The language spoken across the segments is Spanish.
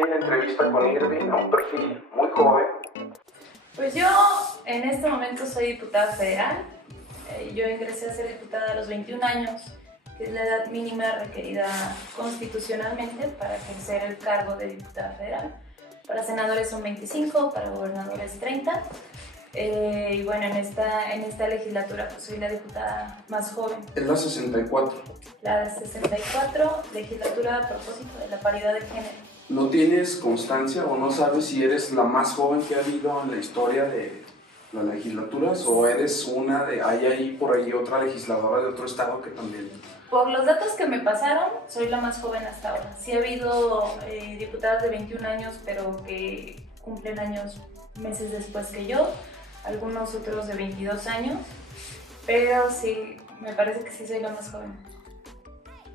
aquí en la entrevista con Irving a un perfil muy joven. Pues yo en este momento soy diputada federal. Yo ingresé a ser diputada a los 21 años, que es la edad mínima requerida constitucionalmente para ejercer el cargo de diputada federal. Para senadores son 25, para gobernadores 30. Y bueno, en esta legislatura pues soy la diputada más joven. Es la 64. La 64 legislatura a propósito de la paridad de género. ¿No tienes constancia o no sabes si eres la más joven que ha habido en la historia de las legislaturas o eres hay ahí por ahí otra legisladora de otro estado que también? Por los datos que me pasaron, soy la más joven hasta ahora. Sí ha habido diputadas de 21 años, pero que cumplen años meses después que yo, algunos otros de 22 años, pero sí, me parece que sí soy la más joven.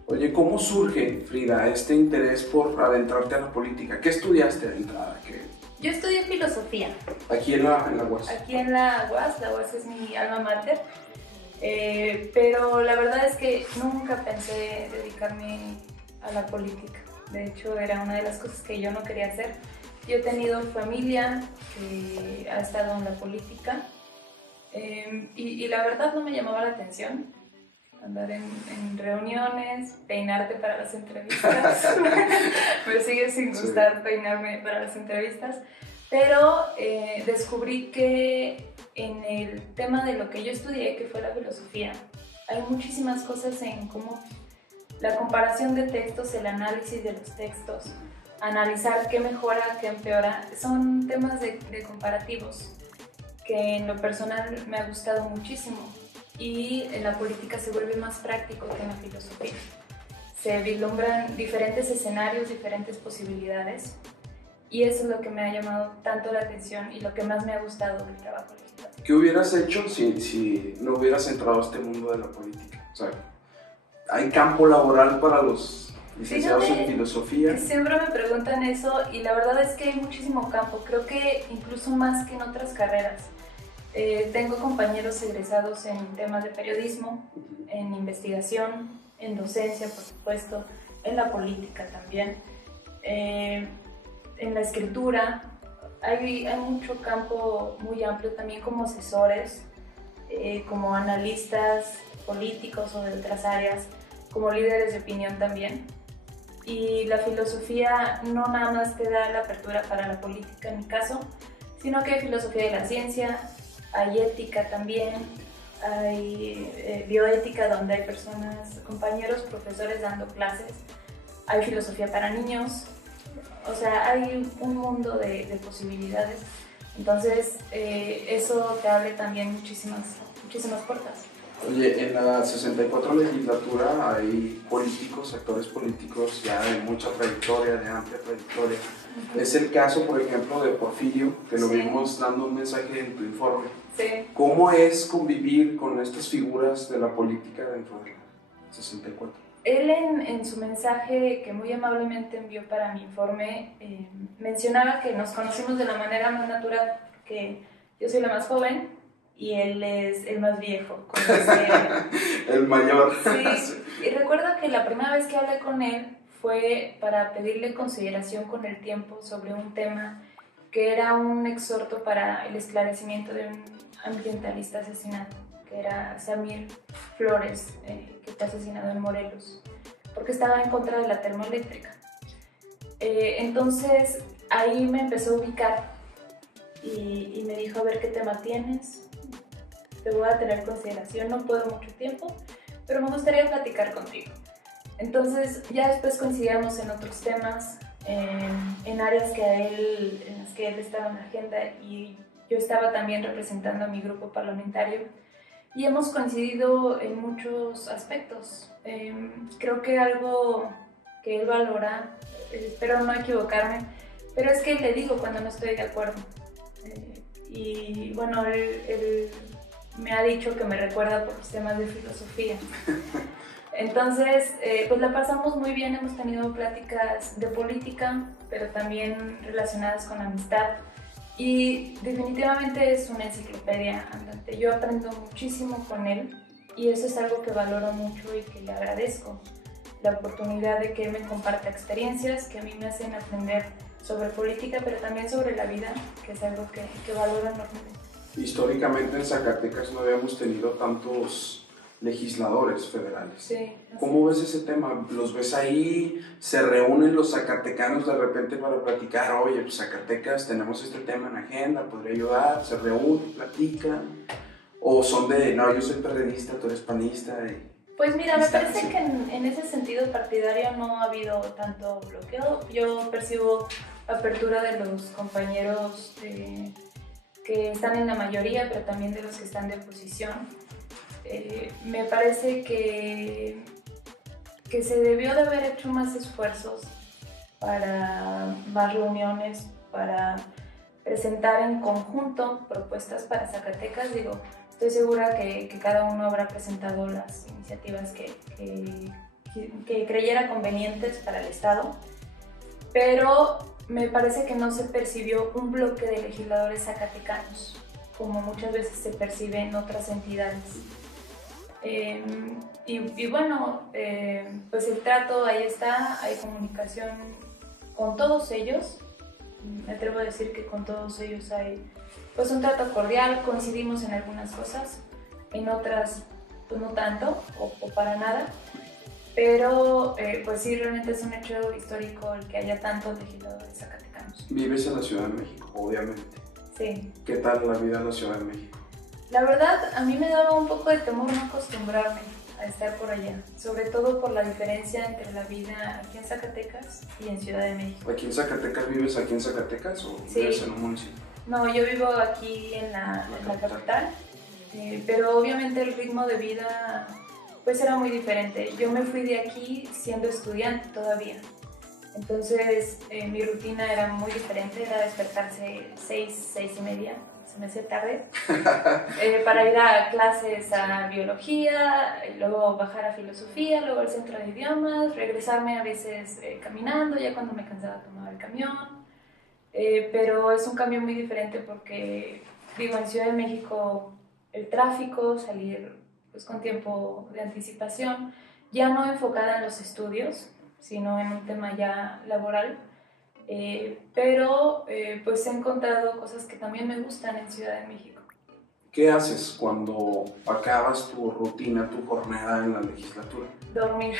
Oye, ¿cómo surge, Frida, este interés por adentrarte a la política? ¿Qué estudiaste de entrada? Yo estudié filosofía. Aquí en la UAS. Aquí en la UAS es mi alma mater, pero la verdad es que nunca pensé dedicarme a la política. De hecho, era una de las cosas que yo no quería hacer. Yo he tenido familia que ha estado en la política y la verdad no me llamaba la atención andar en reuniones, peinarte para las entrevistas. Me sigue sin gustar peinarme para las entrevistas, pero descubrí que en el tema de lo que yo estudié, que fue la filosofía, hay muchísimas cosas en común. La comparación de textos, el análisis de los textos, analizar qué mejora, qué empeora, son temas de comparativos que en lo personal me ha gustado muchísimo. Y en la política se vuelve más práctico que en la filosofía. Se vislumbran diferentes escenarios, diferentes posibilidades, y eso es lo que me ha llamado tanto la atención y lo que más me ha gustado del trabajo legislativo. ¿Qué hubieras hecho si no hubieras entrado a este mundo de la política? O sea, ¿hay campo laboral para los licenciados en filosofía? Siempre me preguntan eso y la verdad es que hay muchísimo campo, creo que incluso más que en otras carreras. Tengo compañeros egresados en temas de periodismo, en investigación, en docencia, por supuesto, en la política también, en la escritura. Hay mucho campo muy amplio también como asesores, como analistas políticos o de otras áreas, como líderes de opinión también. Y la filosofía no nada más te da la apertura para la política en mi caso, sino que hay filosofía de la ciencia, hay ética también, hay bioética donde hay personas, compañeros, profesores dando clases, hay filosofía para niños, o sea, hay un mundo de posibilidades. Entonces, eso te abre también muchísimas puertas. Oye, en la 64 legislatura hay políticos, actores políticos ya de mucha trayectoria, de amplia trayectoria. Es el caso, por ejemplo, de Porfirio, que lo vimos dando un mensaje en tu informe. Sí. ¿Cómo es convivir con estas figuras de la política dentro de la 64? Él en su mensaje que muy amablemente envió para mi informe mencionaba que nos conocimos de la manera más natural, que yo soy la más joven y él es el más viejo. El mayor. Sí, y recuerdo que la primera vez que hablé con él fue para pedirle consideración con el tiempo sobre un tema que era un exhorto para el esclarecimiento de un ambientalista asesinado, que era Samir Flores, que fue asesinado en Morelos, porque estaba en contra de la termoeléctrica. Entonces ahí me empezó a ubicar y me dijo, a ver qué tema tienes, te voy a tener consideración, no puedo mucho tiempo, pero me gustaría platicar contigo. Entonces ya después coincidíamos en otros temas, en áreas en las que él estaba en la agenda y yo estaba también representando a mi grupo parlamentario y hemos coincidido en muchos aspectos. Creo que algo que él valora, espero no equivocarme, pero es que le digo cuando no estoy de acuerdo. Y bueno, él me ha dicho que me recuerda por los temas de filosofía. Entonces, pues la pasamos muy bien, hemos tenido pláticas de política, pero también relacionadas con amistad. Y definitivamente es una enciclopedia andante. Yo aprendo muchísimo con él y eso es algo que valoro mucho y que le agradezco. La oportunidad de que él me comparta experiencias que a mí me hacen aprender sobre política, pero también sobre la vida, que es algo que valoro enormemente. Históricamente en Zacatecas no habíamos tenido tantos legisladores federales. Sí, ¿Cómo ves ese tema? ¿Los ves ahí? ¿Se reúnen los zacatecanos de repente para platicar? Oye, pues Zacatecas, tenemos este tema en agenda, ¿podría ayudar? ¿Se reúnen, platican? ¿O son de, no, yo soy periodista, tú eres panista? Pues mira, me parece que en ese sentido partidario no ha habido tanto bloqueo. Yo percibo apertura de los compañeros que están en la mayoría, pero también de los que están de oposición. Me parece que se debió de haber hecho más esfuerzos para más reuniones, para presentar en conjunto propuestas para Zacatecas. Digo, estoy segura que cada uno habrá presentado las iniciativas que creyera convenientes para el Estado, pero me parece que no se percibió un bloque de legisladores zacatecanos, como muchas veces se percibe en otras entidades. Y bueno, pues el trato ahí está, hay comunicación con todos ellos. Me atrevo a decir que con todos ellos hay pues un trato cordial, coincidimos en algunas cosas, en otras pues no tanto o para nada, pero pues sí, realmente es un hecho histórico el que haya tantos legisladores zacatecanos. Vives en la Ciudad de México, obviamente. Sí. ¿Qué tal la vida en la Ciudad de México? La verdad, a mí me daba un poco de temor no acostumbrarme a estar por allá, sobre todo por la diferencia entre la vida aquí en Zacatecas y en Ciudad de México. ¿Aquí en Zacatecas vives aquí en Zacatecas o vives en un municipio? No, yo vivo aquí en la capital, pero obviamente el ritmo de vida pues era muy diferente. Yo me fui de aquí siendo estudiante todavía, entonces mi rutina era muy diferente, era despertarse 6:30, se me hacía tarde, para ir a clases a biología, luego bajar a filosofía, luego al centro de idiomas, regresarme a veces caminando, ya cuando me cansaba tomaba el camión. Pero es un cambio muy diferente porque, digo, en Ciudad de México el tráfico, salir pues, con tiempo de anticipación, ya no enfocada en los estudios, sino en un tema ya laboral, pero pues he encontrado cosas que también me gustan en Ciudad de México. ¿Qué haces cuando acabas tu rutina, tu jornada en la legislatura? Dormir.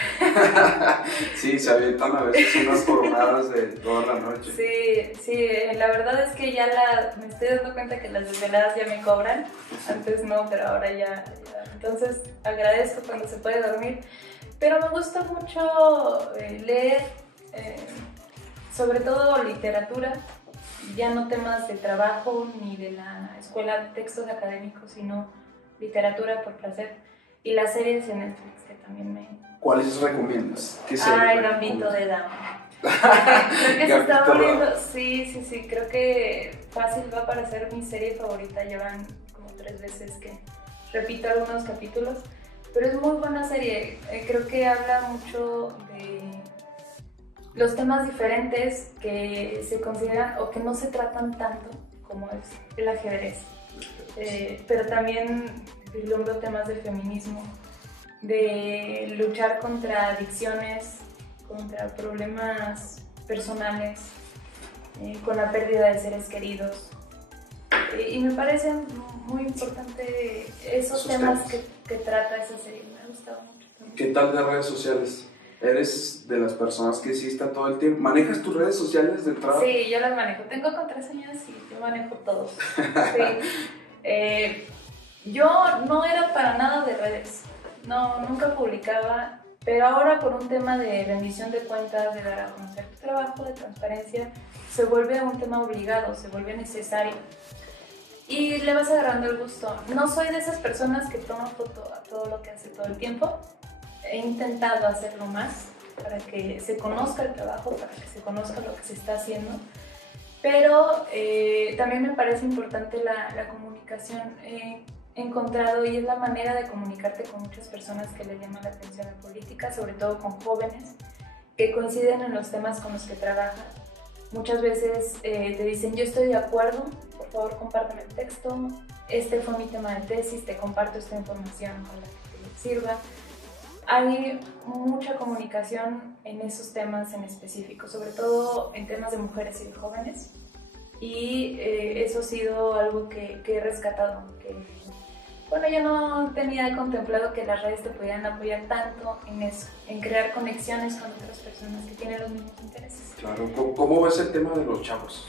Sí, se avientan a veces unas jornadas de toda la noche. Sí, la verdad es que ya me estoy dando cuenta que las desveladas ya me cobran. Antes no, pero ahora ya. Entonces agradezco cuando se puede dormir. Pero me gusta mucho leer, sobre todo literatura. Ya no temas de trabajo ni de la escuela, textos académicos, sino literatura por placer. Y las series en Netflix, que también me... ¿Cuáles recomiendas? ¿Qué serie Gambito de Dama. Creo que se está volviendo... Sí, creo que fácil va para ser mi serie favorita. Llevan como 3 veces que repito algunos capítulos, pero es muy buena serie. Creo que habla mucho de los temas diferentes que se consideran o que no se tratan tanto como es el ajedrez, pero también vislumbro temas de feminismo, de luchar contra adicciones, contra problemas personales, con la pérdida de seres queridos, y me parecen muy importante esos temas que trata esa serie. Me ha gustado mucho también. ¿Qué tal de redes sociales? ¿Eres de las personas que sí está todo el tiempo? ¿Manejas tus redes sociales de entrada? Sí, yo las manejo. Tengo contraseñas y yo manejo todos. Sí. Yo no era para nada de redes. No, nunca publicaba. Pero ahora por un tema de rendición de cuentas, de dar a conocer tu trabajo, de transparencia, se vuelve un tema obligado, se vuelve necesario. Y le vas agarrando el gusto. No soy de esas personas que toman foto a todo lo que hace todo el tiempo. He intentado hacerlo más para que se conozca el trabajo, para que se conozca lo que se está haciendo, pero también me parece importante la comunicación. He encontrado, y es la manera de comunicarte con muchas personas que le llaman la atención a la política, sobre todo con jóvenes que coinciden en los temas con los que trabajan. Muchas veces te dicen, yo estoy de acuerdo, por favor compárteme el texto, este fue mi tema de tesis, te comparto esta información, ojalá que te sirva. hay mucha comunicación en esos temas en específico, sobre todo en temas de mujeres y de jóvenes. Y eso ha sido algo que he rescatado, que bueno, yo no tenía contemplado que las redes te pudieran apoyar tanto en eso, en crear conexiones con otras personas que tienen los mismos intereses. Claro, ¿cómo ves el tema de los chavos?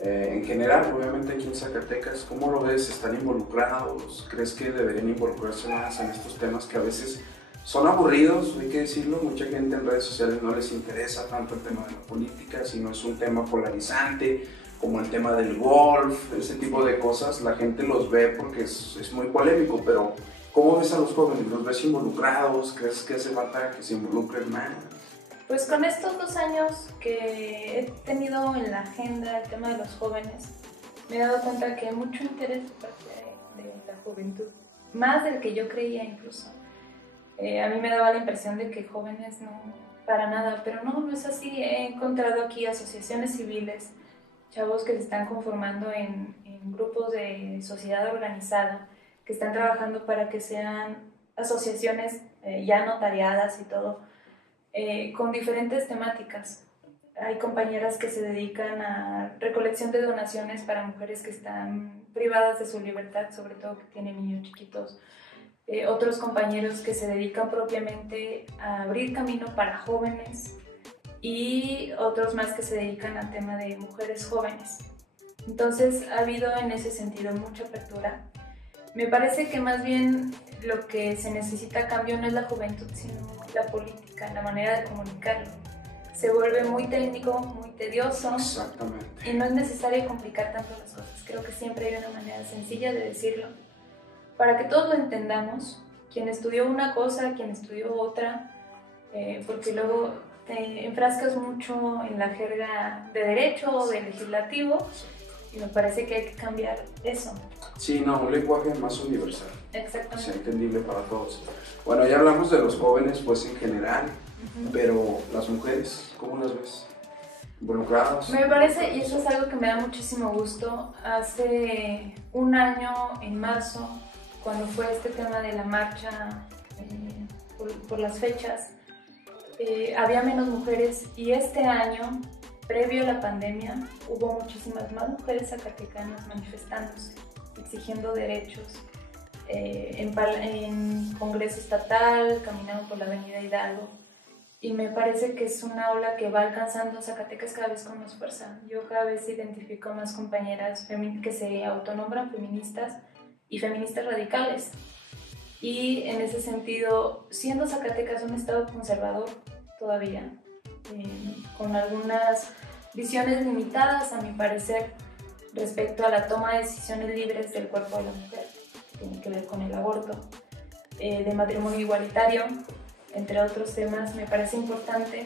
En general, obviamente aquí en Zacatecas, ¿cómo lo ves? ¿Están involucrados? ¿Crees que deberían involucrarse más en estos temas que a veces son aburridos? Hay que decirlo, mucha gente en redes sociales no les interesa tanto el tema de la política, sino es un tema polarizante, como el tema del golf, ese tipo de cosas. La gente los ve porque es muy polémico, pero ¿cómo ves a los jóvenes? ¿Los ves involucrados? ¿Crees que hace falta que se involucren más? Pues con estos 2 años que he tenido en la agenda el tema de los jóvenes, me he dado cuenta que hay mucho interés por parte de la juventud, más del que yo creía incluso. A mí me daba la impresión de que jóvenes no, para nada, pero no es así. He encontrado aquí asociaciones civiles, chavos que se están conformando en grupos de sociedad organizada, que están trabajando para que sean asociaciones ya notariadas y todo, con diferentes temáticas. Hay compañeras que se dedican a recolección de donaciones para mujeres que están privadas de su libertad, sobre todo que tienen niños chiquitos. Otros compañeros que se dedican propiamente a abrir camino para jóvenes y otros más que se dedican al tema de mujeres jóvenes. Entonces ha habido en ese sentido mucha apertura. Me parece que más bien lo que se necesita a cambio no es la juventud, sino la política, la manera de comunicarlo. Se vuelve muy técnico, muy tedioso. Exactamente. Y no es necesario complicar tanto las cosas. Creo que siempre hay una manera sencilla de decirlo para que todos lo entendamos, quien estudió una cosa, quien estudió otra, porque luego te enfrascas mucho en la jerga de derecho o de legislativo y me parece que hay que cambiar eso. Sí, no, un lenguaje más universal. Exactamente. Que sea entendible para todos. Bueno, ya hablamos de los jóvenes pues en general, pero las mujeres, ¿cómo las ves? ¿Involucradas? Me parece, y eso es algo que me da muchísimo gusto, hace un año, en marzo, cuando fue este tema de la marcha por las fechas, había menos mujeres y este año, previo a la pandemia, hubo muchísimas más mujeres zacatecanas manifestándose, exigiendo derechos en Congreso Estatal, caminando por la Avenida Hidalgo. Y me parece que es una ola que va alcanzando Zacatecas cada vez con más fuerza. Yo cada vez identifico más compañeras que se autonombran feministas y feministas radicales. Y en ese sentido, siendo Zacatecas un estado conservador todavía, con algunas visiones limitadas a mi parecer respecto a la toma de decisiones libres del cuerpo de la mujer, que tiene que ver con el aborto, de matrimonio igualitario, entre otros temas, me parece importante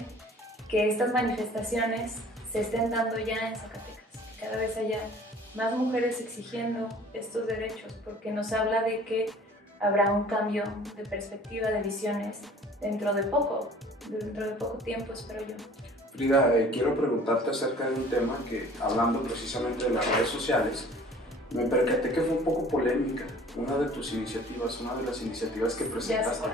que estas manifestaciones se estén dando ya en Zacatecas, que cada vez haya más mujeres exigiendo estos derechos, porque nos habla de que habrá un cambio de perspectiva, de visiones dentro de poco tiempo, espero yo. Frida, quiero preguntarte acerca de un tema que, hablando precisamente de las redes sociales, me percaté que fue un poco polémica, una de tus iniciativas, una de las iniciativas que presentaste.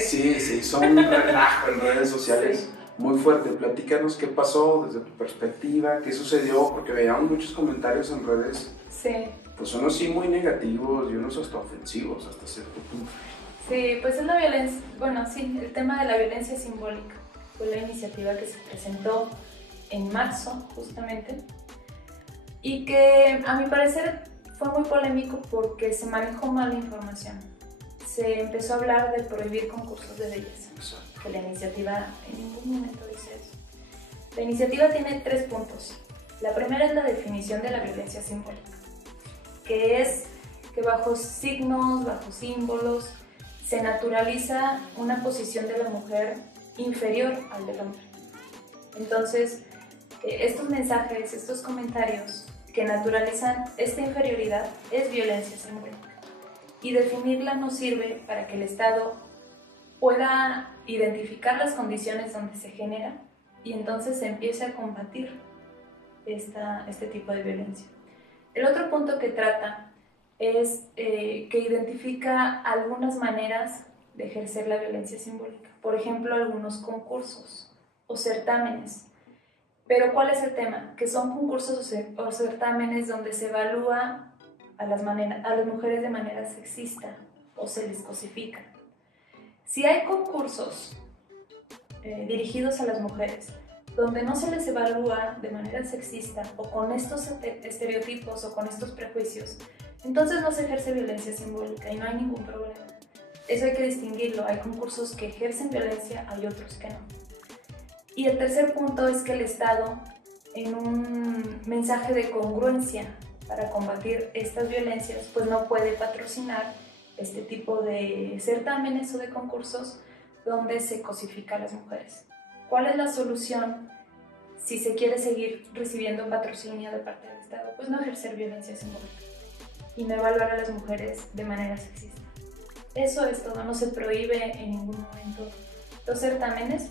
Sí, son un relajo en redes sociales, sí, muy fuerte. Platícanos qué pasó desde tu perspectiva, qué sucedió, porque veíamos muchos comentarios en redes, sí, pues unos sí muy negativos y unos hasta ofensivos hasta cierto punto. Sí, pues es la violencia, bueno, sí, el tema de la violencia simbólica fue la iniciativa que se presentó en marzo, justamente, y que a mi parecer fue muy polémico porque se manejó mal la información. Se empezó a hablar de prohibir concursos de belleza, que la iniciativa en ningún momento dice eso. La iniciativa tiene 3 puntos. La primera es la definición de la violencia simbólica, que es que bajo signos, bajo símbolos, se naturaliza una posición de la mujer inferior al del hombre. Entonces, estos mensajes, estos comentarios que naturalizan esta inferioridad es violencia simbólica. Y definirla nos sirve para que el Estado pueda identificar las condiciones donde se genera y entonces se empiece a combatir este tipo de violencia. El otro punto que trata es que identifica algunas maneras de ejercer la violencia simbólica. Por ejemplo, algunos concursos o certámenes. Pero ¿cuál es el tema? Que son concursos o certámenes donde se evalúa a las mujeres de manera sexista o se les cosifica. Si hay concursos dirigidos a las mujeres donde no se les evalúa de manera sexista o con estos estereotipos o con estos prejuicios, entonces no se ejerce violencia simbólica y no hay ningún problema. Eso hay que distinguirlo. Hay concursos que ejercen violencia, hay otros que no. Y el tercer punto es que el Estado, en un mensaje de congruencia para combatir estas violencias, pues no puede patrocinar este tipo de certámenes o de concursos donde se cosifica a las mujeres. ¿Cuál es la solución si se quiere seguir recibiendo patrocinio de parte del Estado? Pues no ejercer violencia simbólica y no evaluar a las mujeres de manera sexista. Eso es todo, no se prohíbe en ningún momento los certámenes.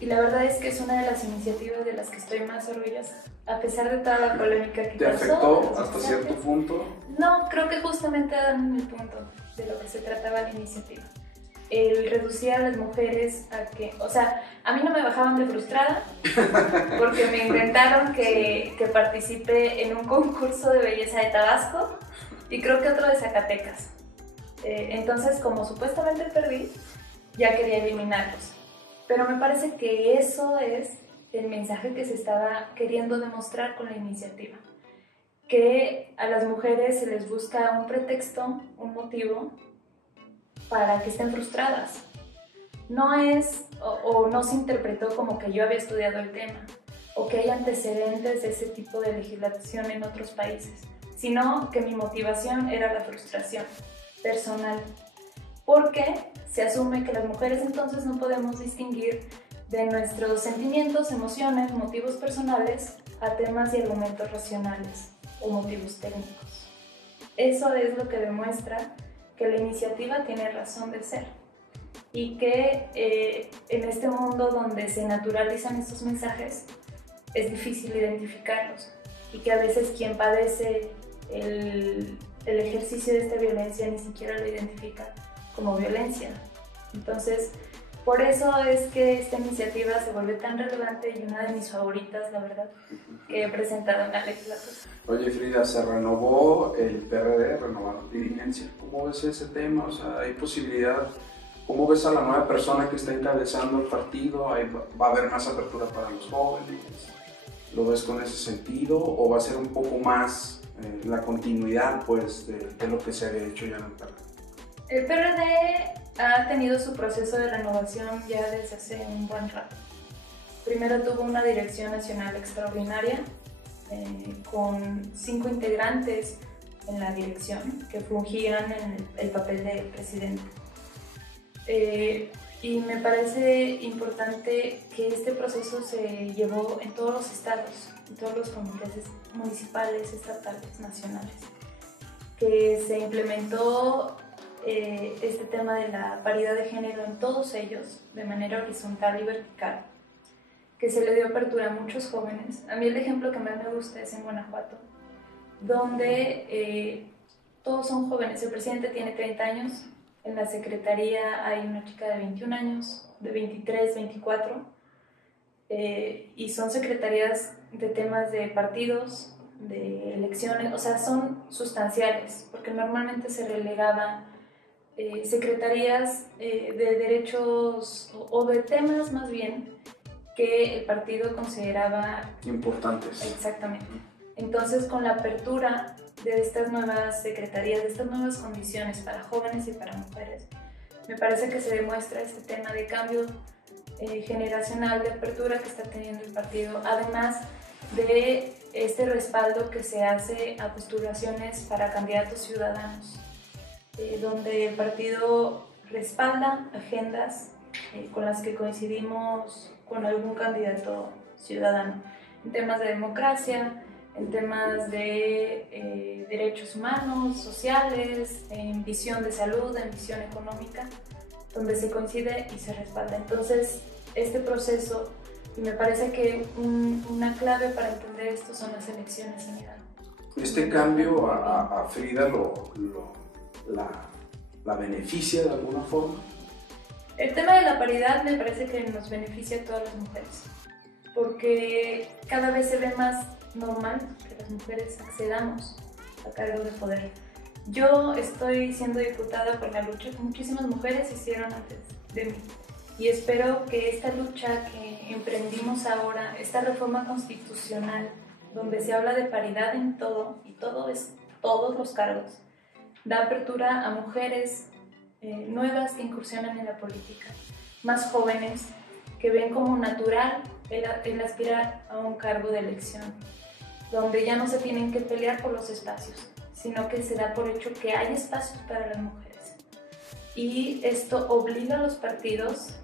Y la verdad es que es una de las iniciativas de las que estoy más orgullosa, a pesar de toda la polémica que ¿Te pasó. ¿Te afectó hasta cierto punto? No, creo que justamente dan el punto de lo que se trataba la iniciativa. El reducir a las mujeres a que, o sea, a mí no me bajaban de frustrada porque me intentaron que participe en un concurso de belleza de Tabasco y creo que otro de Zacatecas. Entonces, como supuestamente perdí, ya quería eliminarlos. Pero me parece que eso es el mensaje que se estaba queriendo demostrar con la iniciativa. Que a las mujeres se les busca un pretexto, un motivo para que estén frustradas. No es, o no se interpretó como que yo había estudiado el tema, o que hay antecedentes de ese tipo de legislación en otros países, sino que mi motivación era la frustración personal. Porque se asume que las mujeres entonces no podemos distinguir de nuestros sentimientos, emociones, motivos personales a temas y argumentos racionales o motivos técnicos. Eso es lo que demuestra que la iniciativa tiene razón de ser y que en este mundo donde se naturalizan estos mensajes es difícil identificarlos y que a veces quien padece el ejercicio de esta violencia ni siquiera lo identifica como violencia. Entonces, por eso es que esta iniciativa se vuelve tan relevante y una de mis favoritas, la verdad, que he presentado en la legislatura. Oye, Frida, se renovó el PRD, renovaron dirigencia. ¿Cómo ves ese tema? O sea, ¿hay posibilidad? ¿Cómo ves a la nueva persona que está encabezando el partido? ¿Va a haber más apertura para los jóvenes? ¿Lo ves con ese sentido? ¿O va a ser un poco más la continuidad, pues, de lo que se había hecho ya en el PRD? El PRD ha tenido su proceso de renovación ya desde hace un buen rato. Primero tuvo una dirección nacional extraordinaria con 5 integrantes en la dirección que fungían en el papel de presidente. Y me parece importante que este proceso se llevó en todos los estados, en todos los comités municipales, estatales, nacionales, que se implementó este tema de la paridad de género en todos ellos, de manera horizontal y vertical, que se le dio apertura a muchos jóvenes. A mí el ejemplo que más me gusta es en Guanajuato, donde todos son jóvenes. El presidente tiene 30 años, en la secretaría hay una chica de 21 años, de 23, 24, y son secretarías de temas de partidos, de elecciones, o sea, son sustanciales, porque normalmente se relegaba secretarías de derechos o de temas más bien que el partido consideraba importantes. Exactamente. Entonces, con la apertura de estas nuevas secretarías, de estas nuevas condiciones para jóvenes y para mujeres, me parece que se demuestra este tema de cambio generacional, de apertura que está teniendo el partido, además de este respaldo que se hace a postulaciones para candidatos ciudadanos, donde el partido respalda agendas con las que coincidimos con algún candidato ciudadano, en temas de democracia, en temas de derechos humanos, sociales, en visión de salud, en visión económica, donde se coincide y se respalda. Entonces, este proceso, y me parece que una clave para entender esto son las elecciones en Hidalgo. Este cambio a Frida ¿La beneficia de alguna forma? El tema de la paridad me parece que nos beneficia a todas las mujeres, porque cada vez se ve más normal que las mujeres accedamos a cargos de poder. Yo estoy siendo diputada por la lucha que muchísimas mujeres hicieron antes de mí y espero que esta lucha que emprendimos ahora, esta reforma constitucional donde se habla de paridad en todo y todo es todos los cargos, da apertura a mujeres nuevas que incursionan en la política, más jóvenes que ven como natural el aspirar a un cargo de elección, donde ya no se tienen que pelear por los espacios, sino que se da por hecho que hay espacios para las mujeres. Y esto obliga a los partidos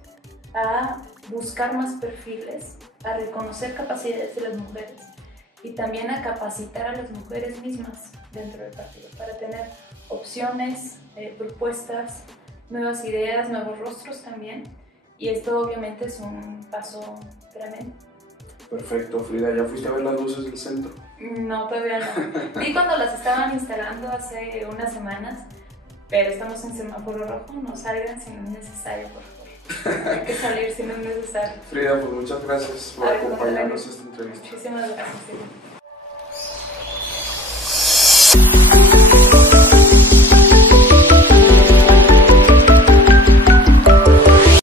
a buscar más perfiles, a reconocer capacidades de las mujeres y también a capacitar a las mujeres mismas dentro del partido para tener opciones, propuestas, nuevas ideas, nuevos rostros también. Y esto obviamente es un paso tremendo. Perfecto, Frida. ¿Ya fuiste a ver las luces del centro? No, todavía no. Vi cuando las estaban instalando hace unas semanas, pero estamos en semáforo rojo, no salgan si no es necesario, por favor. Hay que salir si no es necesario. Frida, pues muchas gracias por acompañarnos a esta entrevista. Muchísimas gracias.